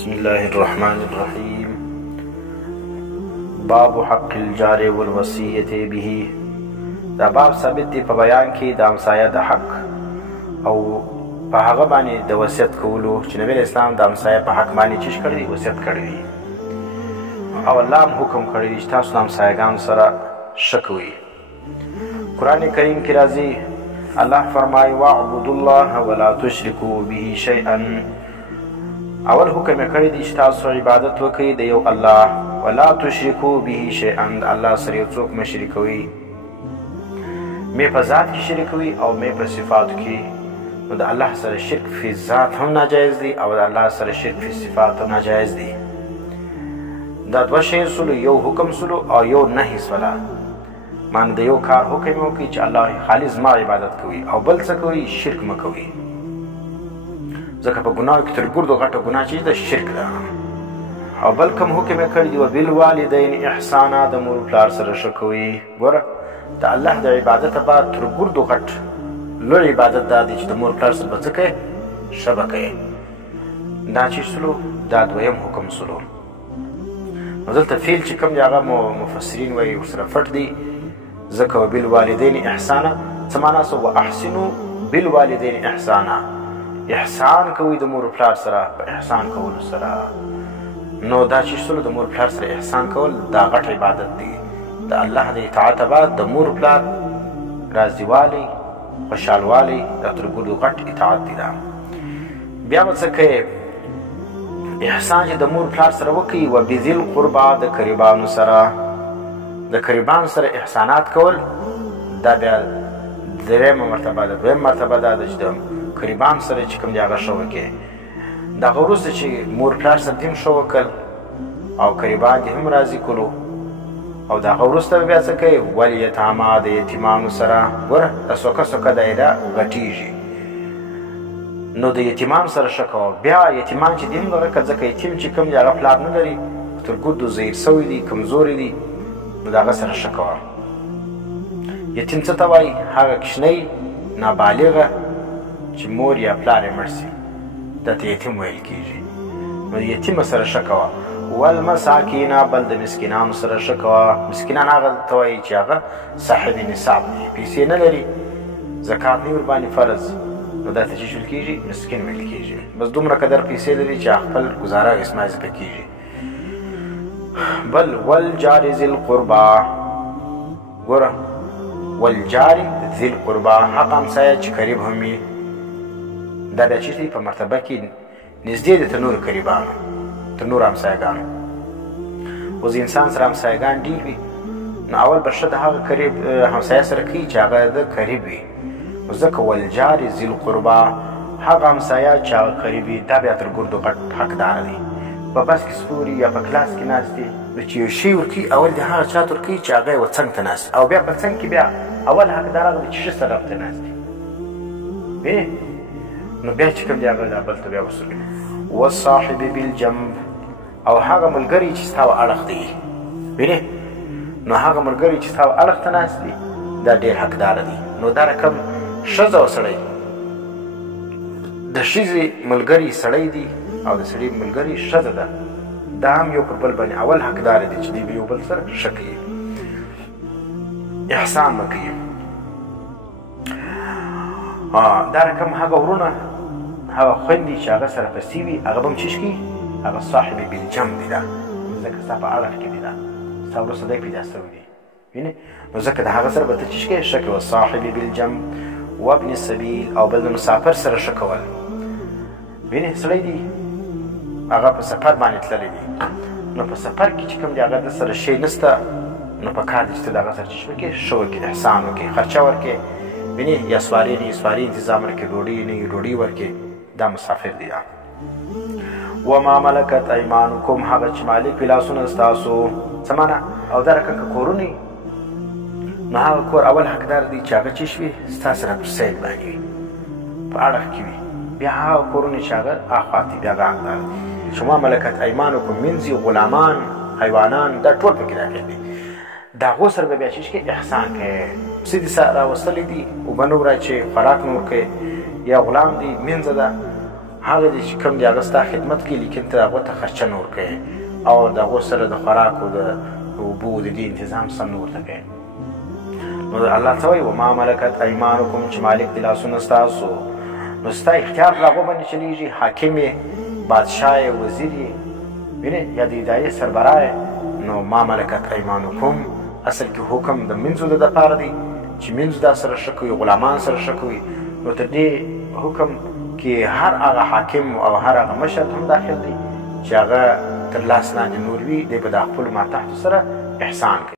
بسم الله الرحمن الرحيم. باب حق الجار والوصية به. دا باب ثابت دی په بیان کې د همسایه د حق او په هغه باندې د وصیت کولو چې نبی اسلام د همسایه په حق باندې چیش کړی دی، وصیت کړی دی او الله هم حکم کړی دی چې تاسو د همسایګانو سره ښه کوئ. قرآن کریم کې راځي الله فرمایي واعبدوا الله ولا تشركوا به شيئا. اول حکم یې کړی دی چې تاسو عبادت وکړئ د یو الله، ولا تشركوا به شيئا، الله سره یو څوک مه شریکوئ، مې په ذات کې شریکوي او مې په صفاتو کې. نو د الله سره شرک فی ذات هم ناجایز دی او د الله سره شرک فی صفات هم ناجایز دی. دا دوه شی سلو، یو حکم سلو او یو نهی سوله. معنی د یو کار حکم وکړي چې الله خالص ما عبادت کوي او بل څه کوي شرک مه کوي. ځکه په ګناهو کې تر ګردو غټه ګناه چې ده شرک ده. او بل کوم حکم یې کړی دی وبالوالدین احسانا، د مور پلار سره ښه کوي. ګوره د الله د عبادت بعد تر ګردو غټ لوی عبادت دا دی چې د مور پلار سره به څه کوې، ښه به کوې. دا چې سلو دا دویم حکم سلو. نو دلته فعل چې کوم دی هغه مفسرین وایي ورسره پټ دی، ځکه وبالوالدین احسانا څه معنا سو واحسنوا بالوالدین احسانا، احسان کوي د مور پلار سره په احسان کولو سره. نو دا چې سلو د مور پلار سره احسان کول دا غټ عبادت دی. د الله د اطاعت بعد د مور پلار راضیوالی خوشحالوالی دا تر ګردو غټ اطاعت دی. دا بیا به څه کوې، احسان چې د مور پلار سره وکړي و بذی القربا، د قریبانو سره، د قریبانو سره احسانات کول دا بیا دریمه مرتبه ده. دویم مرتبه دا ده چې د قریبانو سره چې کوم دی هغه ښه وکړې. د هغه وروسته چې مور پلار سره دې هم ښه وکړل او قریبان دې هم راضي کړو او د هغه وروسته بیا څه کوي والیتاما، د یتیمانو سره. ګوره د سوکه سوکه دایره غټیږي. نو د یتیمانو سره ښه کوه. بیا یتیمان چې دې هم دغه کړه، ځکه یتیم چې کوم دی هغه پلار نه لري، تر ګردو ضعیف سوی دي، کمزوري دي، نو د هغه سره ښه کوه. یتیم څه ته وایي؟ هغه کوچنی نابالغه چې مور یا پلار یې مړ سي، دا ته یتیم ویل کېږي. نو یتیمه سره ښه کوه. والمساکین، بل د مسکینانو سره ښه کوه. مسکینان هغه ته وایي چې هغه صاحب نصاب دی، پیسې نه لري، زکات نه ورباندې فرض، نو دا ته چې ویل کېږي مسکین ویل کېږي. بس دومره قدر پیسې لري چې خپل ګزاره اسماعیل پې کېږي. بل والجار ذی القربا، ګوره والجار ذی القربا، هغه همسایه چې قریب هم وي. دا بیا چیرته په مرتبه کې نږدې دی تر نورو قریبانو، تر نورو همسایګانو. اوس انسان سره همسایګان ډېر وي، نو اول به ښه د هغه قریب همسایه سره کوي چې هغه د قریب وي. ځکه والجار ذی القربا، هغه همسایه چې هغه قریب وي دا بیا تر ګردو غټ حقداره دی. په بس کې سپوري یا په کلاس کې ناست دی، نو چې یو شی ورکوي اول د هغه چا ته ورکوي چې هغه یې څنګ ته ناست، او بیا په څنګ کې بیا اول حقدار هغه دی چې ښه طرف ته ناست دی. وینې، نو بیا چې کوم دی هغه دا بل ته بیا وسوي. والصاحب بالجنب، او هغه ملګری چې ستا اړخ دی. وینې، نو هغه ملګری چې ستا اړخ ته ناست دی دا ډېر حقداره دی. نو دا رقم ښځه او سړی، د ښځې ملګری سړی دی او د سړي ملګری ښځه ده، دا هم یو پر بل باندې اول حقداره دی چې دوی به یو بل سره ښه کوي، احسان به کوي. دا رقم هغه ورونه، هغه خویندې چې هغه سره پسې وي هغه به هم چیش کوي، هغه صاحب بالجنب دی. دا ځکه ستا په اړخ کې دی، دا ستا وروسته دی پیدا سوی دی. وینې، نو ځکه د هغه سره به ته چیش کوې ښه کوې. صاحب بالجنب وابن السبیل، او بل د مسافر سره ښه کول. وینې، سړی دی هغه په سفر باندې تللی دی، نو په سفر کې چې کوم دی هغه د سره شی نشته، نو په کار دی چې ته د هغه سره چیش وکړې، ښه وکړې، احسان وکړې، خرچه ورکړې. وینې، یا سواري نه سواري انتظام ورکړې، ډوډۍ نه ډوډۍ ورکړې، دا مسافر دی. وما ملکت ایمانکم، هغه چې مالک وي لاسونه ستاسو. څه معنا؟ او دا رقم که کورونه وي، نو هغه کور اول حقدار دی چې هغه چیش وي ستا سره پر سید باندې وي، په اړخ کې وي. بیا هغه کورونه چې هغه اخوا دي بیا هغه حقدار دی. شما ملکت ایمانکم منځي غلامان، حیوانان، دا ټول پکې داخل دي. د هغو سره به بیا چیش کې احسان کوې. پسې دې راوستلی دي، اوبه نه وراچې، خوراک نه ورکوې، یا غلام دی مینځه ده، هغه دی چې کوم دی هغه ستا خدمت کوي لیکن ته هغو ته خرچه نه ورکوې او د هغو سره د خوراک او د اوبو د دې انتظام سم نه ورته کوې. نو الله ته وایي وما ملکت ایمانکم چې مالک دي لاسونه ستاسو، نو ستا اختیار په هغو باندې چلېږي، حاکم یې، بادشاه یې، وزیر یې، وینې یا د ادارې سربراه یې. نو ما ملکت ایمانکم اصل کې حکم د منځو د دپاره دی چې منځ دا سره ښه کوي، غلامان سره ښه کوي. نو تر دې حکم کې هر هغه حاکم او هر هغه مشر هم داخل دی چې هغه تر لاس لاندې نور وي، دی به د خپلو ماتحتو سره احسان کوي.